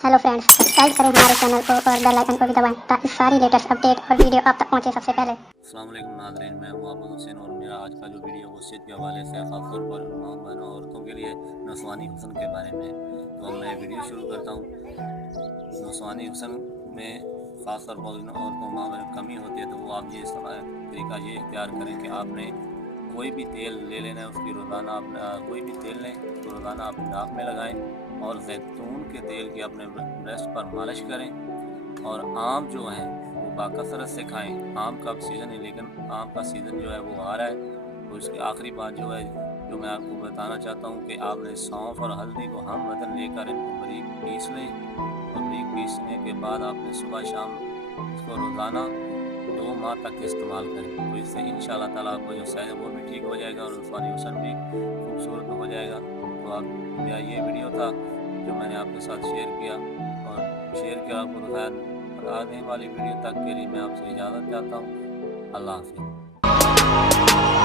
Hello friends, subscribe करें हमारे channel को और बेल आइकन को भी दबाएं ताकि सारी लेटेस्ट अपडेट और वीडियो आप तक पहुंचे सबसे पहले। अस्सलाम वालेकुम नाज़रीन, मैं हूं अबू हुसैन और मेरा आज का जो वीडियो वो सेहत के हवाले से खासतौर पर माँ बहनों औरतों के लिए नस्वानी हुस्न के बारे में। तो मैं वीडियो शुरू करता हूं। नस्वानी हुस्न में ख़ासतौर पर औरतों माँ बहनों कमी होती है, तो वो आप ये तरीका ये इख्तियार करें कि आपने कोई भी तेल ले लेना है, उसकी रोज़ाना अपना कोई भी तेल लें, उसको रोज़ाना अपनी नाक में लगाएं और जैतून के तेल की अपने ब्रेस्ट पर मालिश करें। और आम जो हैं वो बाकसरत से खाएं। आम का अब सीज़न है, लेकिन आम का सीज़न जो है वो आ रहा है। तो इसकी आखिरी बात जो है, जो मैं आपको बताना चाहता हूँ कि आपने सौंफ और हल्दी को हम वतन लेकर इनको बारीक पीस लें और बारीक पीसने के बाद आपने सुबह शाम इसको रोज़ाना 2 माह तक इस्तेमाल करें। तो इससे इंशाअल्लाह ताला आपको जो सहज है वो भी ठीक हो जाएगा और नस्वानी हुस्न भी खूबसूरत हो जाएगा। तो आप मेरा ये वीडियो था जो मैंने आपके साथ शेयर किया और शेयर किया आपको दिखाया। और आने वाली वीडियो तक के लिए मैं आपसे इजाज़त चाहता हूँ। अल्लाह हाफ़िज़।